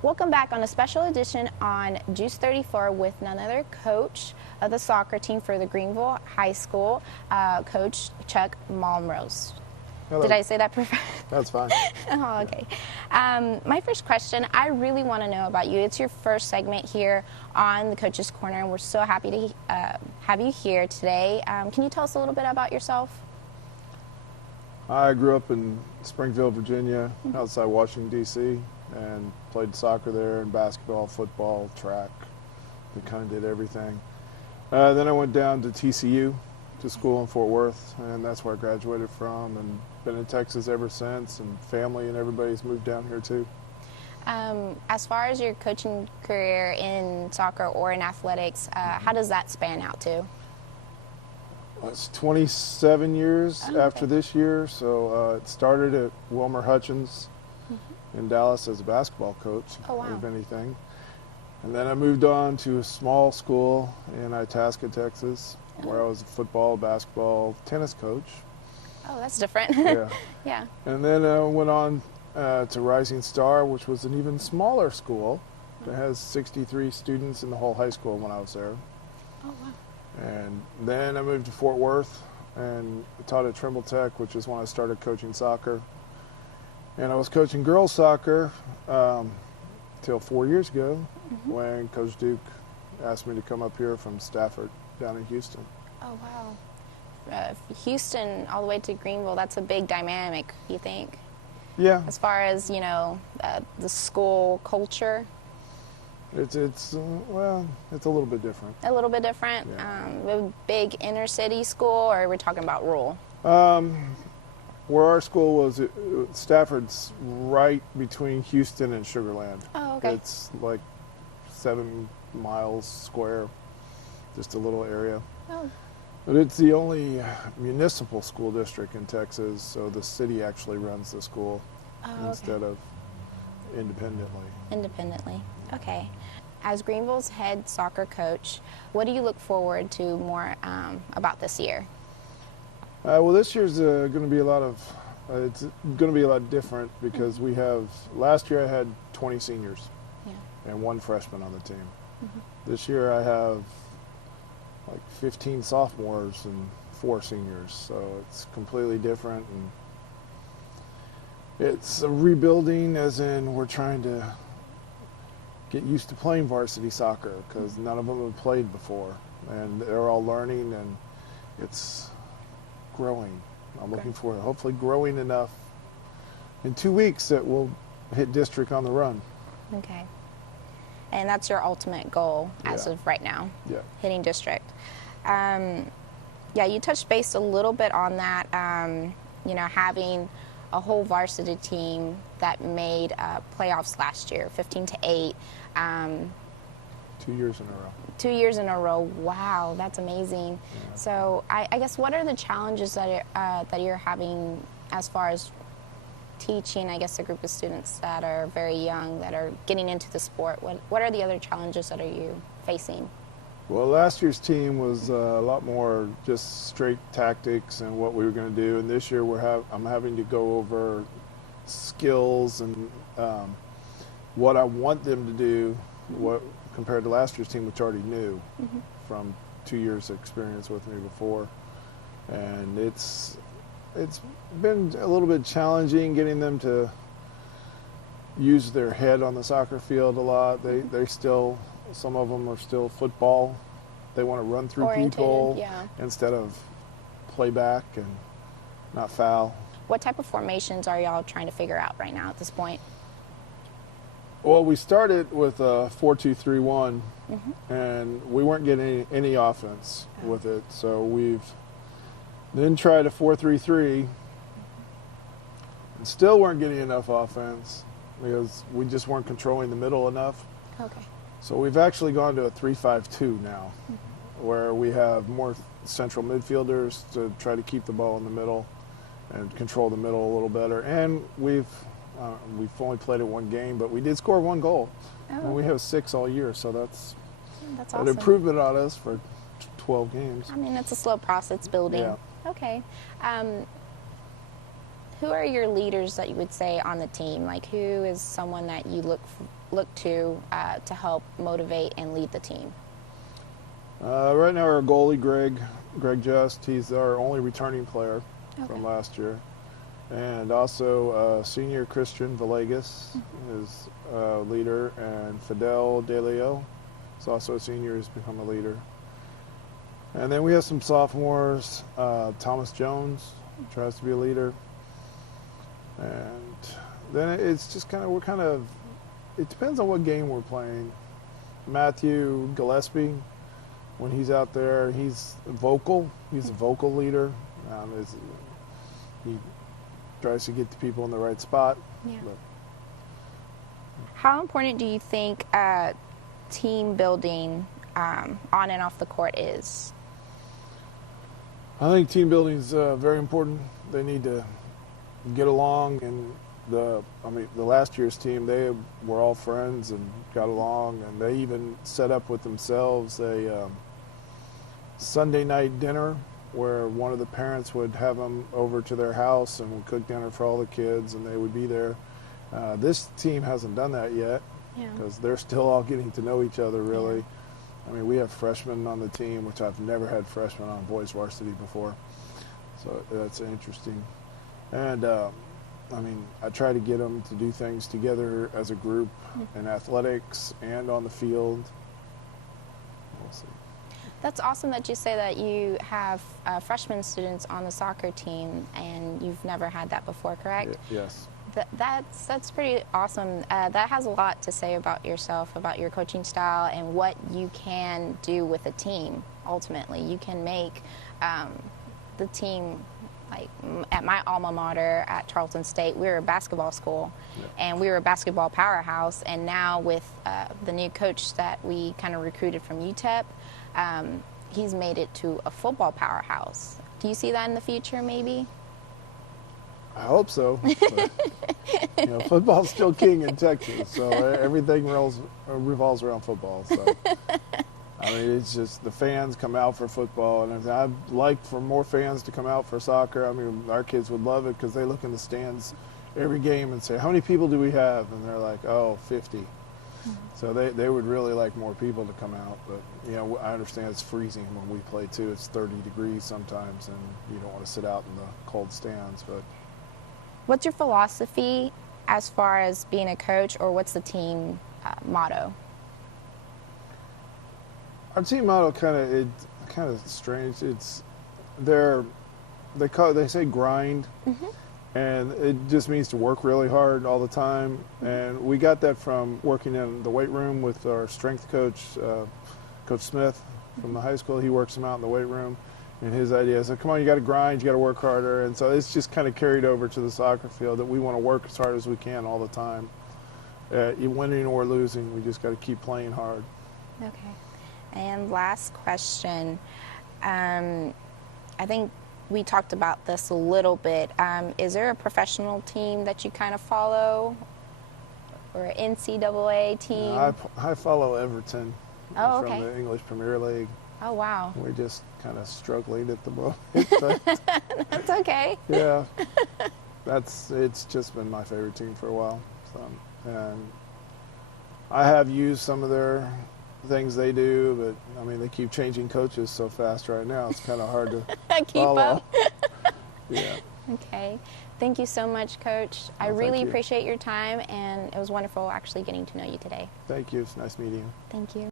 Welcome back on a special edition on GEUS 34 with none other coach of the soccer team for the Greenville High School, Coach Chuck Molmros. Hello. Did I say that perfect? That's fine. Oh, okay. My first question, I really want to know about you. It's your first segment here on the Coach's Corner, and we're so happy to have you here today. Can you tell us a little bit about yourself? I grew up in Springfield, Virginia, outside Washington, D.C., and played soccer there, and basketball, football, track. We kind of did everything. Then I went down to TCU, to school in Fort Worth, and that's where I graduated from, and been in Texas ever since, and family and everybody's moved down here too. As far as your coaching career in soccer or in athletics, how does that span out to? It's 27 years after this year, so it started at Wilmer Hutchins in Dallas as a basketball coach, if anything. And then I moved on to a small school in Itasca, Texas, where I was a football, basketball, tennis coach. Oh, that's different. Yeah. Yeah. And then I went on to Rising Star, which was an even smaller school. It has 63 students in the whole high school when I was there. Oh, wow. And then I moved to Fort Worth and taught at Trimble Tech, which is when I started coaching soccer. And I was coaching girls soccer till 4 years ago when Coach Duke asked me to come up here from Stafford down in Houston. Oh, wow. Houston all the way to Greenville, that's a big dynamic, you think? Yeah. As far as, you know, the school culture? It's well, it's a little bit different. A little bit different? Yeah. A big inner city school, or we're talking about rural? Where our school was, Stafford's right between Houston and Sugar Land. Oh, okay. It's like 7 miles square, just a little area. Oh. But it's the only municipal school district in Texas, so the city actually runs the school instead of independently. Independently. Okay. As Greenville's head soccer coach, what do you look forward to more about this year? Well, this year's going to be it's going to be a lot different because we have, last year I had 20 seniors and 1 freshman on the team. This year I have like 15 sophomores and 4 seniors, so it's completely different. And it's a rebuilding, as in we're trying to get used to playing varsity soccer because none of them have played before, and they're all learning, and it's growing. I'm looking for hopefully growing enough in 2 weeks that we'll hit district on the run. Okay. And that's your ultimate goal as of right now, hitting district. Yeah, you touched base a little bit on that, you know, having a whole varsity team that made playoffs last year, 15-8. 2 years in a row. 2 years in a row. Wow, that's amazing. Yeah. So I guess what are the challenges that you're having as far as teaching, I guess, a group of students that are very young, that are getting into the sport? What are the other challenges that are you facing? Well, last year's team was a lot more just straight tactics and what we were going to do, and this year I'm having to go over skills and what I want them to do, compared to last year's team, which already knew from 2 years' experience with me before. And it's been a little bit challenging getting them to use their head on the soccer field a lot. They still, some of them are still football. They want to run through people instead of play back and not foul. What type of formations are y'all trying to figure out right now at this point? Well, we started with a 4-2-3-1, and we weren't getting any offense with it. So we've then tried a 4-3-3, and still weren't getting enough offense because we just weren't controlling the middle enough. Okay. So we've actually gone to a 3-5-2 now, where we have more central midfielders to try to keep the ball in the middle and control the middle a little better. And we've only played it 1 game, but we did score 1 goal. And we have 6 all year, so that's awesome. An improvement on us for 12 games. I mean, it's a slow process building. Yeah. Okay. Who are your leaders that you would say on the team? Like, who is someone that you look to help motivate and lead the team? Right now, our goalie, Greg Just, he's our only returning player from last year. And also senior Christian Villegas is a leader, and Fidel De Leo is also a senior who's become a leader. And then we have some sophomores. Thomas Jones tries to be a leader. And then it's just it depends on what game we're playing. Matthew Gillespie, when he's out there, he's vocal. He's a vocal leader. He tries to get the people in the right spot. Yeah. How important do you think team building on and off the court is? I think team building is very important. They need to get along, and the last year's team, they were all friends and got along, and they even set up with themselves a Sunday night dinner where one of the parents would have them over to their house and would cook dinner for all the kids, and they would be there. This team hasn't done that yet because they're still all getting to know each other, really. I mean, we have freshmen on the team, which I've never had freshmen on boys varsity before, so that's interesting. And I try to get them to do things together as a group in athletics and on the field. We'll see. That's awesome that you say that you have freshman students on the soccer team, and you've never had that before, correct? Yes. That's pretty awesome. That has a lot to say about yourself, about your coaching style, and what you can do with a team. Ultimately, you can make the team. Like at my alma mater at Charleston State, we were a basketball school, and we were a basketball powerhouse. And now with the new coach that we kind of recruited from UTEP, he's made it to a football powerhouse. Do you see that in the future, maybe? I hope so. But, football's still king in Texas, so everything revolves around football. So, it's just the fans come out for football, and I'd like for more fans to come out for soccer. Our kids would love it because they look in the stands every game and say, "How many people do we have?" And they're like, "Oh, 50." So they would really like more people to come out. But, I understand it's freezing when we play, too. It's 30 degrees sometimes, and you don't want to sit out in the cold stands. But what's your philosophy as far as being a coach, or what's the team motto? Our team motto kind of strange. It's they say grind. And it just means to work really hard all the time. And we got that from working in the weight room with our strength coach, Coach Smith from the high school. He works them out in the weight room. And his idea is, come on, you got to grind, you got to work harder. And so it's just kind of carried over to the soccer field that we want to work as hard as we can all the time. Winning or losing, we just got to keep playing hard. Okay. And last question. I think we talked about this a little bit. Is there a professional team that you kind of follow, or an NCAA team? I follow Everton from the English Premier League. Oh, wow. We're just kind of struggling at the moment. That's okay. Yeah. It's just been my favorite team for a while. And I have used some of their things they do, but they keep changing coaches so fast right now. It's kind of hard to keep follow. up. Yeah. Okay. Thank you so much, Coach. I really appreciate your time, and it was wonderful actually getting to know you today. Thank you. It's nice meeting you. Thank you.